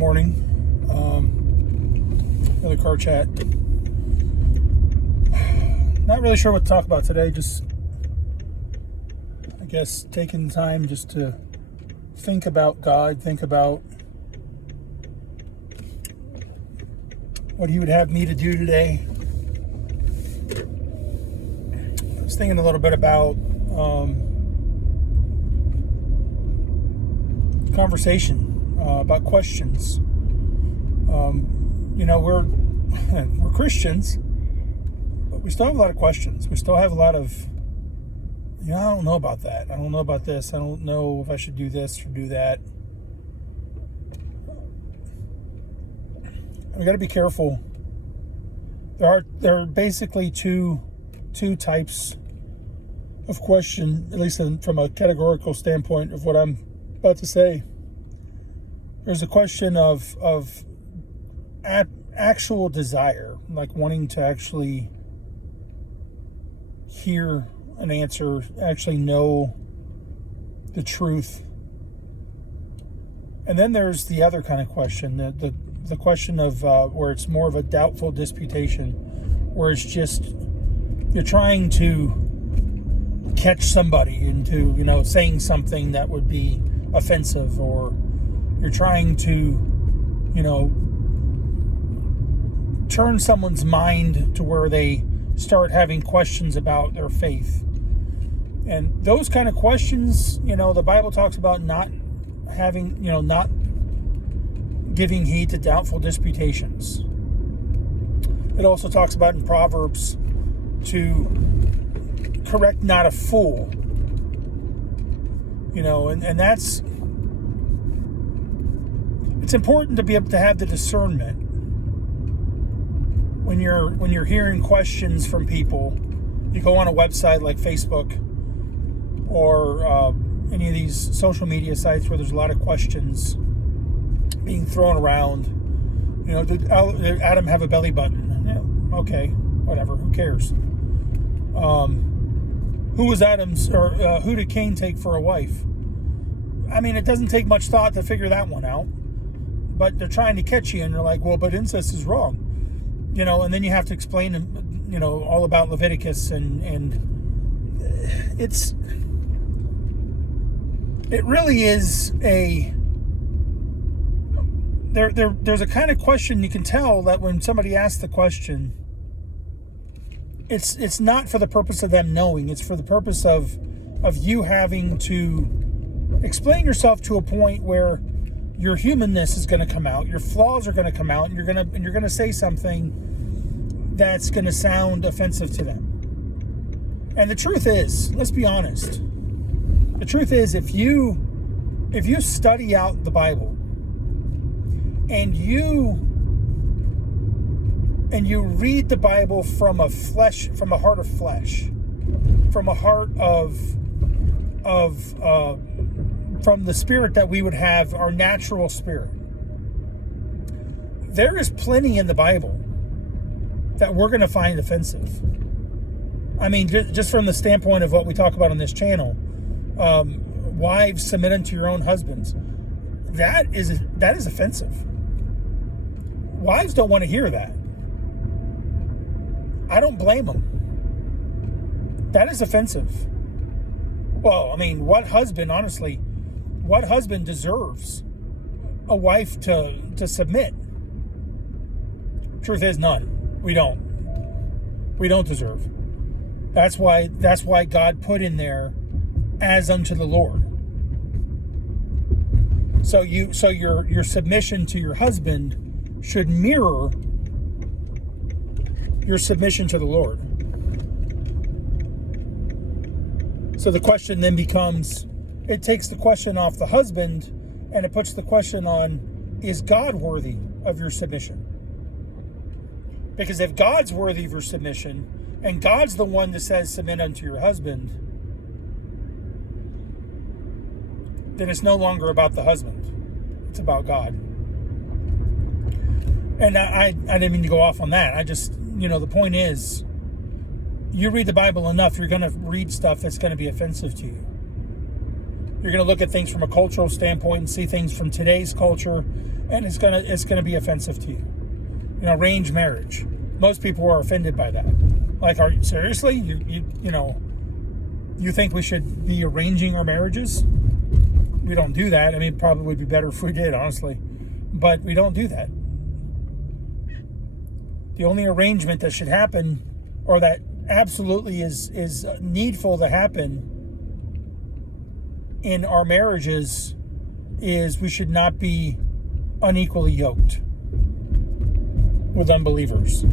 morning. Another car chat. Not really sure what to talk about today. Just, I guess, taking time just to think about God, think about what He would have me to do today. I was thinking a little bit about conversation, about questions. We're Christians, but we still have a lot of questions. We still have a lot of, I don't know about that. I don't know about this. I don't know if I should do this or do that. We got to be careful. There are basically two types of question, at least from a categorical standpoint of what I'm about to say. There's a question of actual desire, like wanting to actually hear an answer, actually know the truth. And then there's the other kind of question, the question of where it's more of a doubtful disputation, where it's just you're trying to catch somebody into, saying something that would be offensive, or you're trying to, turn someone's mind to where they start having questions about their faith. And those kind of questions, the Bible talks about not having, not giving heed to doubtful disputations. It also talks about in Proverbs to correct not a fool. And that's, it's important to be able to have the discernment when you're hearing questions from people. You go on a website like Facebook or any of these social media sites where there's a lot of questions being thrown around. Did Adam have a belly button? Yeah, okay, whatever. Who cares? Who was Adam's, or who did Cain take for a wife? I mean, it doesn't take much thought to figure that one out. But they're trying to catch you, and you're like, well, but incest is wrong. And then you have to explain, all about Leviticus, and it really is there's a kind of question you can tell that when somebody asks the question, it's not for the purpose of them knowing, it's for the purpose of you having to explain yourself to a point where your humanness is going to come out, your flaws are going to come out, and you're going to say something that's going to sound offensive to them. And the truth is, let's be honest. The truth is, if you study out the Bible and you read the Bible from a heart of flesh, from a heart from the spirit that we would have, our natural spirit. There is plenty in the Bible that we're going to find offensive. I mean, just from the standpoint of what we talk about on this channel, wives, submit unto your own husbands. That is offensive. Wives don't want to hear that. I don't blame them. That is offensive. Well, I mean, what husband deserves a wife to submit? Truth is, none. We don't deserve. That's why God put in there, as unto the Lord. So your submission to your husband should mirror your submission to the Lord. So the question then becomes, it takes the question off the husband and it puts the question on, is God worthy of your submission? Because if God's worthy of your submission, and God's the one that says submit unto your husband, then it's no longer about the husband. It's about God. And I didn't mean to go off on that. I just, the point is, you read the Bible enough, you're going to read stuff that's going to be offensive to you. You're going to look at things from a cultural standpoint and see things from today's culture, and it's gonna be offensive to you. You know, arranged marriage. Most people are offended by that. Like, are you seriously? You think we should be arranging our marriages? We don't do that. I mean, it probably would be better if we did, honestly. But we don't do that. The only arrangement that should happen, or that absolutely is needful to happen in our marriages, is we should not be unequally yoked with unbelievers.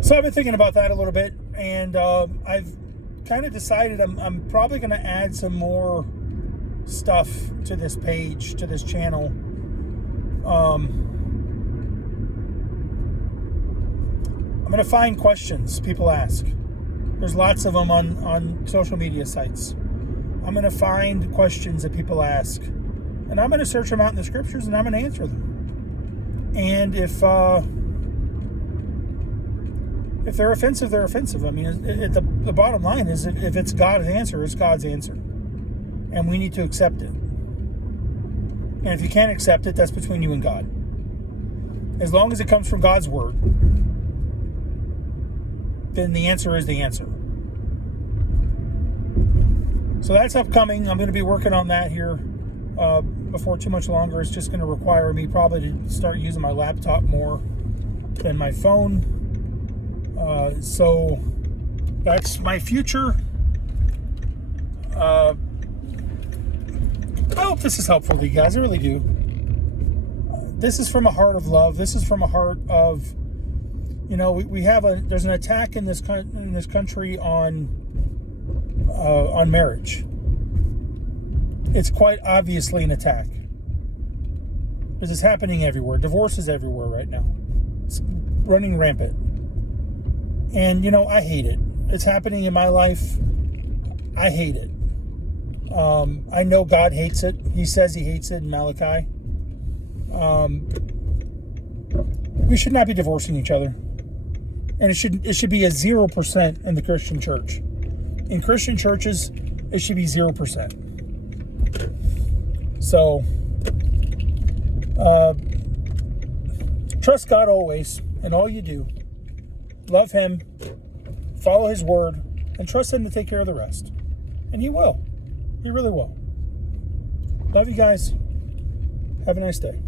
So I've been thinking about that a little bit, and I've kind of decided I'm probably going to add some more stuff to this page, to this channel. I'm going to find questions people ask. There's lots of them on social media sites. I'm going to find questions that people ask, and I'm going to search them out in the scriptures, and I'm going to answer them. And if they're offensive, they're offensive. I mean, the bottom line is, if it's God's answer, it's God's answer. And we need to accept it. And if you can't accept it, that's between you and God. As long as it comes from God's word, then the answer is the answer. So that's upcoming. I'm going to be working on that here before too much longer. It's just going to require me probably to start using my laptop more than my phone. So that's my future. I hope this is helpful to you guys. I really do. This is from a heart of love. This is from a heart of, you know, there's an attack in this country on marriage. It's quite obviously an attack. This is happening everywhere. Divorce is everywhere right now. It's running rampant. And, you know, I hate it. It's happening in my life. I hate it. I know God hates it. He says he hates it in Malachi. We should not be divorcing each other. And it should be a 0% in the Christian church. In Christian churches, it should be 0%. So, trust God always in all you do. Love him, follow his word, and trust him to take care of the rest. And he will. He really will. Love you guys. Have a nice day.